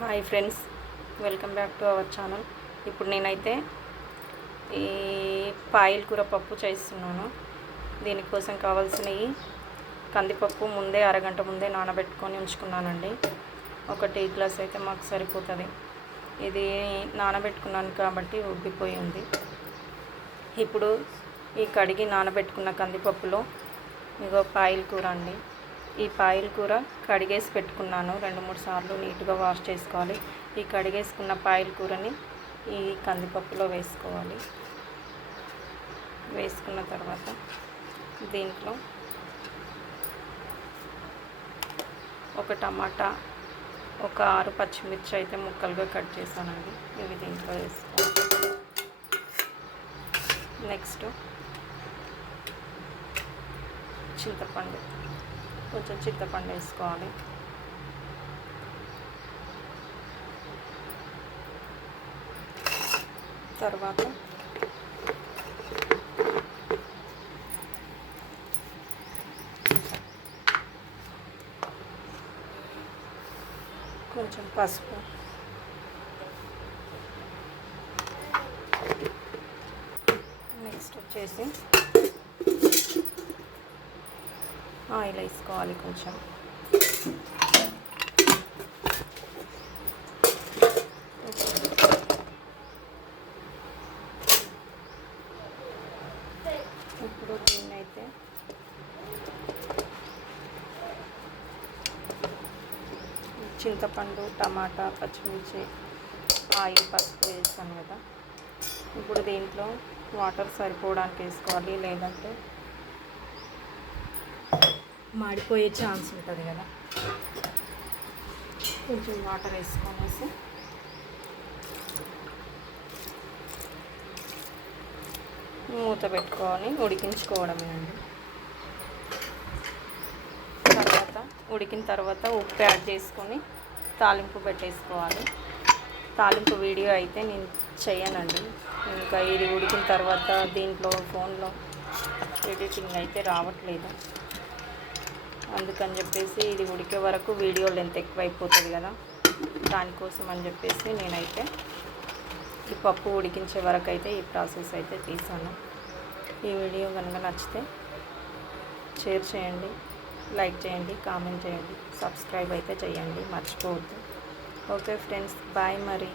Hi friends, welcome back to our channel. ఇప్పుడు నేనైతే ఈ పాయల కూర పప్పు చేస్తున్నాను. దీనికోసం కావాల్సినవి కందిపప్పు ముందే అరగంట ముందే నానబెట్టుకొని ఉంచుకున్నానండి. ఒక టీ గ్లాస్ అయితే మాకు సరిపోతుంది. ఇది నానబెట్టుకున్నాను కాబట్టి ఉబ్బిపోయి ఉంది. ఇప్పుడు ఈ కడిగి నానబెట్టుకున్న కందిపప్పులో ఇగో పాయల కూర అండి. ఈ పాయల కూర కడిగేసి పెట్టుకున్నాను. 2-3 సార్లు నీట్గా వాష్ చేసుకోవాలి. ఈ కడిగేసుకున్న పాయల కూరని ఈ కందిపప్పులో వేసుకోవాలి. వేసుకున్న తర్వాత దీంట్లో ఒక టమాటా, ఒక 6 పచ్చిమిర్చి అయితే ముక్కలుగా కట్ చేశానండి. ఇవి దీంట్లో వేసుకోవాలి. నెక్స్ట్ చింతపండు, కొంచెం చింతపండు వేసుకోవాలి. తర్వాత కొంచెం పసుపు, నెక్స్ట్ వచ్చేసి ఆయిల్ వేసుకోవాలి కొంచెం. ఇప్పుడు దీన్నైతే చింతపండు, టమాటా, పచ్చిమిర్చి, ఆయిల్, పసుపు వేసాను కదా. ఇప్పుడు దీంట్లో వాటర్ సరిపోవడానికి వేసుకోవాలి, లేదంటే మాడిపోయే ఛాన్స్ ఉంటుంది కదా. కొంచెం వాటర్ వేసుకొనేసి మూత పెట్టుకొని ఉడికించుకోవడమే అండి. ఉడికిన తర్వాత ఉప్పు యాడ్ చేసుకొని తాలింపు పెట్టేసుకోవాలి. తాలింపు వీడియో అయితే నేను చేయనండి. ఇంకా ఇది ఉడికిన తర్వాత దీంట్లో ఫోన్లో ఎడిటింగ్ అయితే రావట్లేదు. అందుకని చెప్పేసి ఇది ఉడికే వరకు వీడియో లెంత్ ఎక్కువైపోతుంది కదా. దానికోసం అని చెప్పేసి నేనైతే ఈ పప్పు ఉడికించే వరకు అయితే ఈ ప్రాసెస్ అయితే తీసాను. ఈ వీడియో కనుక నచ్చితే షేర్ చేయండి, లైక్ చేయండి, కామెంట్ చేయండి, సబ్స్క్రైబ్ అయితే చేయండి, మర్చిపోవద్దు. ఓకే ఫ్రెండ్స్, బాయ్ మరి.